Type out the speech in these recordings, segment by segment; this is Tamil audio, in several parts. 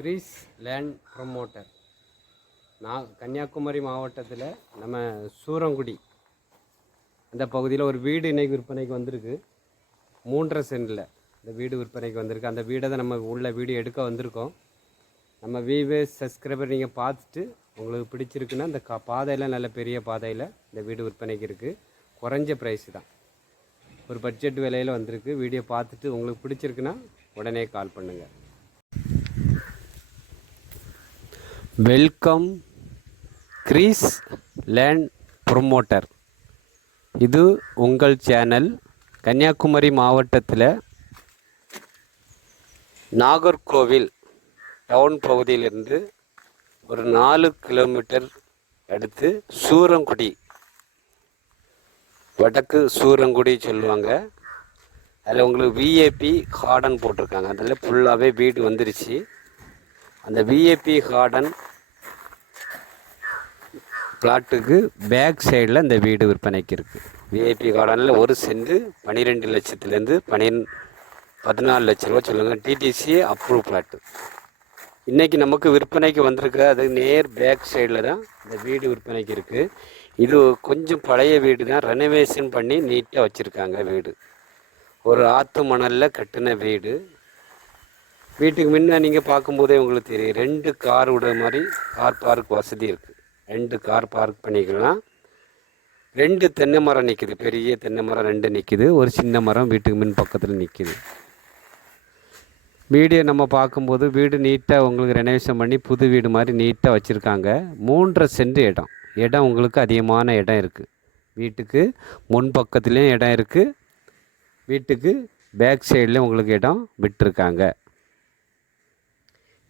Greece Land promoter. கன்னியாகுமரி மாவட்டத்தில் நம்ம சூரங்குடி அந்த பகுதியில் ஒரு வீடு இன்னைக்கு விற்பனைக்கு வந்திருக்கு. 3.5 சென்டில் இந்த வீடு விற்பனைக்கு வந்திருக்கு. அந்த வீடை தான் நம்ம உள்ள வீடு எடுக்க வந்திருக்கோம். நம்ம வியூவர்ஸ் சப்ஸ்கிரைபர் நீங்கள் பார்த்துட்டு உங்களுக்கு பிடிச்சிருக்குன்னா இந்த பாதையில் நல்ல பெரிய பாதையில் இந்த வீடு விற்பனைக்கு இருக்குது. குறைஞ்ச ப்ரைஸ் தான், ஒரு பட்ஜெட் விலையில் வந்திருக்கு. வீடியோ பார்த்துட்டு உங்களுக்கு பிடிச்சிருக்குன்னா உடனே கால் பண்ணுங்கள். Welcome Grace Land promoter. இது உங்கள் சேனல். கன்னியாகுமரி மாவட்டத்தில் நாகர்கோவில் டவுன் பகுதியிலிருந்து ஒரு 4 கிலோமீட்டர் அடுத்து சூரங்குடி, வடக்கு சூரங்குடி சொல்லுவாங்க. அதில் உங்களுக்கு விஏபி கார்டன் போட்டிருக்காங்க. அதில் ஃபுல்லாகவே வீடு வந்துருச்சு. அந்த விஏபி கார்டன் பிளாட்டுக்கு பேக் சைடில் இந்த வீடு விற்பனைக்கு இருக்குது. விஐபி கார்டனில் ஒரு சென்ட் 12 லட்சத்துலேருந்து 14 லட்ச ரூபா சொல்லுங்க. DTC approve plot. இன்றைக்கி நமக்கு விற்பனைக்கு வந்திருக்கு. அது நேர் பேக் சைடில் தான் இந்த வீடு விற்பனைக்கு இருக்குது. இது கொஞ்சம் பழைய வீடு தான், ரெனோவேஷன் பண்ணி நீட்டாக வச்சுருக்காங்க. வீடு ஒரு ஆற்று மணலில் கட்டின வீடு. வீட்டுக்கு முன்னே நீங்கள் பார்க்கும்போதே உங்களுக்கு தெரியும், 2 கார் விடுற மாதிரி கார் பார்க் வசதி இருக்குது. 2 கார் பார்க் பண்ணிக்கலாம். 2 தென்னை மரம் நிற்கிது. பெரிய தென்னை மரம் 2 நிற்கிது. ஒரு சின்ன மரம் வீட்டுக்கு முன் பக்கத்தில் நிற்கிது. வீடியோ நம்ம பார்க்கும்போது வீடு நீட்டாக உங்களுக்கு ரெனோவேஷன் பண்ணி புது வீடு மாதிரி நீட்டாக வச்சுருக்காங்க. 3.5 சென்ட் இடம் உங்களுக்கு அதிகமான இடம் இருக்குது. வீட்டுக்கு முன் பக்கத்துலேயும் இடம் இருக்குது. வீட்டுக்கு பேக் சைட்லேயும் உங்களுக்கு இடம் விட்டுருக்காங்க.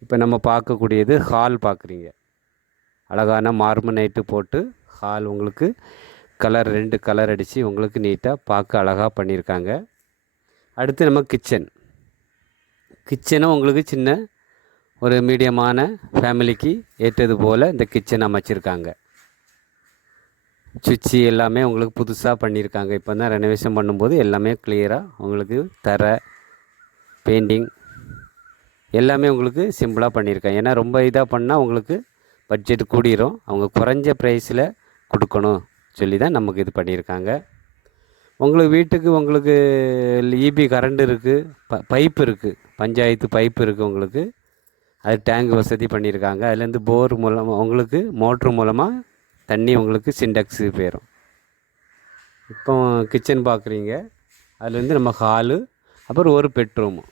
இப்போ நம்ம பார்க்கக்கூடியது ஹால் பார்க்குறீங்க. அழகான மார்மனைட்டு போட்டு ஹால் உங்களுக்கு கலர் 2 கலர் அடித்து உங்களுக்கு நீட்டாக பார்க்க அழகாக பண்ணியிருக்காங்க. அடுத்து நம்ம கிச்சனும் உங்களுக்கு சின்ன ஒரு மீடியமான ஃபேமிலிக்கு ஏற்றது போல் இந்த கிச்சன் அமைச்சிருக்காங்க. சுவிட்சு எல்லாமே உங்களுக்கு புதுசாக பண்ணியிருக்காங்க. இப்போ தான் ரெனோவேஷன் பண்ணும்போது எல்லாமே கிளியராக உங்களுக்கு பெயிண்டிங் எல்லாமே உங்களுக்கு சிம்பிளாக பண்ணியிருக்காங்க. ஏன்னா ரொம்ப இதாக பண்ணால் உங்களுக்கு பட்ஜெட் கூடிரும். அவங்க குறைஞ்ச ப்ரைஸில் கொடுக்கணும் சொல்லி தான் நமக்கு இது பண்ணியிருக்காங்க. உங்களுக்கு வீட்டுக்கு உங்களுக்கு இபி கரண்ட் இருக்குது, பைப்பு இருக்குது, பஞ்சாயத்து பைப்பு இருக்குது. உங்களுக்கு அது டேங்க் வசதி பண்ணியிருக்காங்க. அதுலேருந்து போர் மூலமாக உங்களுக்கு மோட்ரு மூலமாக தண்ணி உங்களுக்கு சிண்டெக்ஸு போயிடும். இப்போ கிச்சன் பார்க்குறீங்க. அதுலேருந்து நம்ம ஹாலு, அப்புறம் ஒரு பெட்ரூமு,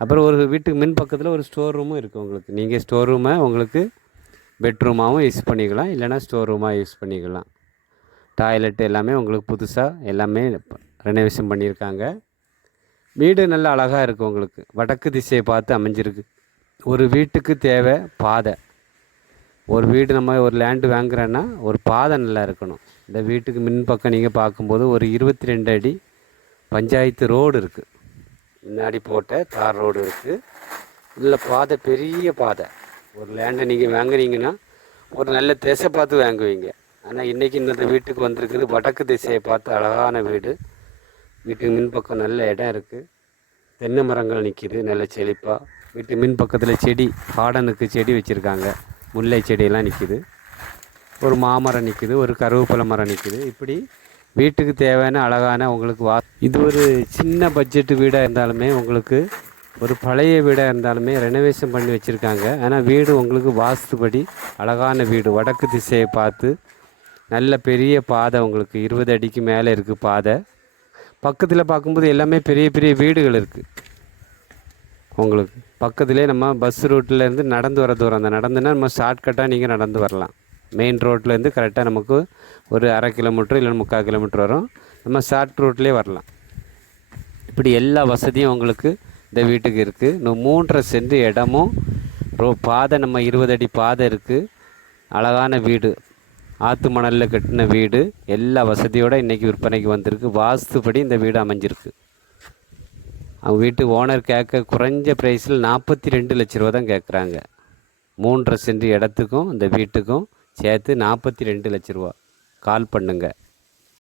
அப்புறம் ஒரு வீட்டுக்கு மின் பக்கத்தில் ஒரு ஸ்டோர் ரூமும் இருக்குது. உங்களுக்கு நீங்கள் ஸ்டோர் ரூமை உங்களுக்கு பெட்ரூமாகவும் யூஸ் பண்ணிக்கலாம், இல்லைனா ஸ்டோர் ரூமாக யூஸ் பண்ணிக்கலாம். டாய்லெட் எல்லாமே உங்களுக்கு புதுசாக எல்லாமே ரெனோவேஷன் பண்ணியிருக்காங்க. வீடு நல்லா அழகாக இருக்குது. உங்களுக்கு வடக்கு திசையை பார்த்து அமைஞ்சிருக்கு. ஒரு வீட்டுக்கு தேவை பாதை. ஒரு வீடு நம்ம ஒரு லேண்டு வாங்குறோன்னா ஒரு பாதை நல்லா இருக்கணும். இந்த வீட்டுக்கு மின் பக்கம் நீங்கள் பார்க்கும்போது ஒரு 22 அடி பஞ்சாயத்து ரோடு இருக்குது. முன்னாடி போட்ட தார் ரோடு இருக்குது. இதில் பாதை பெரிய பாதை. ஒரு லேண்டை நீங்கள் வாங்குறீங்கன்னா ஒரு நல்ல திசை பார்த்து வாங்குவீங்க. ஆனால் இன்றைக்கி இந்த வீட்டுக்கு வந்திருக்குது வடக்கு திசையை பார்த்து அழகான வீடு. வீட்டுக்கு மின் பக்கம் நல்ல இடம் இருக்குது. தென்னை மரங்கள் நிற்கிது நல்ல செழிப்பாக. வீட்டு மின் பக்கத்தில் செடி, கார்டனுக்கு செடி வச்சுருக்காங்க. முல்லை செடியெல்லாம் நிற்கிது. ஒரு மாமரம் நிற்கிது, ஒரு கருவேப்பிலை மரம் நிற்கிது. இப்படி வீட்டுக்கு தேவையான அழகான உங்களுக்கு இது ஒரு சின்ன பட்ஜெட்டு வீடாக இருந்தாலுமே உங்களுக்கு ஒரு பழைய வீடாக இருந்தாலுமே ரெனோவேஷன் பண்ணி வச்சுருக்காங்க. ஆனால் வீடு உங்களுக்கு வாஸ்துபடி அழகான வீடு. வடக்கு திசையை பார்த்து நல்ல பெரிய பாதை. உங்களுக்கு 20 அடிக்கு மேலே இருக்குது பாதை. பக்கத்தில் பார்க்கும்போது எல்லாமே பெரிய பெரிய வீடுகள் இருக்குது. உங்களுக்கு பக்கத்துலேயே நம்ம பஸ் ரூட்லேருந்து நடந்து வர தூரம் தான். நடந்துன்னா நம்ம ஷார்ட்கட்டாக நீங்கள் நடந்து வரலாம். மெயின் ரோட்லேருந்து கரெக்டாக நமக்கு ஒரு 1/2 கிலோமீட்டர் இல்லைன்னா 3/4 கிலோமீட்டர் வரும். நம்ம ஷார்ட் ரோட்லேயே வரலாம். இப்படி எல்லா வசதியும் உங்களுக்கு இந்த வீட்டுக்கு இருக்குது. இன்னும் 3.5 சென்ட் இடமும் பாதை, நம்ம 20 அடி பாதை இருக்குது. அழகான வீடு, ஆற்று மணலில் கட்டின வீடு, எல்லா வசதியோடு இன்றைக்கி விற்பனைக்கு வந்திருக்கு. வாஸ்துபடி இந்த வீடு அமைஞ்சிருக்கு. அவங்க வீட்டு ஓனர் கேட்க குறைஞ்ச ப்ரைஸில் 42 லட்ச ரூபா தான் கேட்குறாங்க. 3.5 சென்ட் இடத்துக்கும் இந்த வீட்டுக்கும் சேர்த்து 42 லட்ச ரூபா. கால் பண்ணுங்கள்.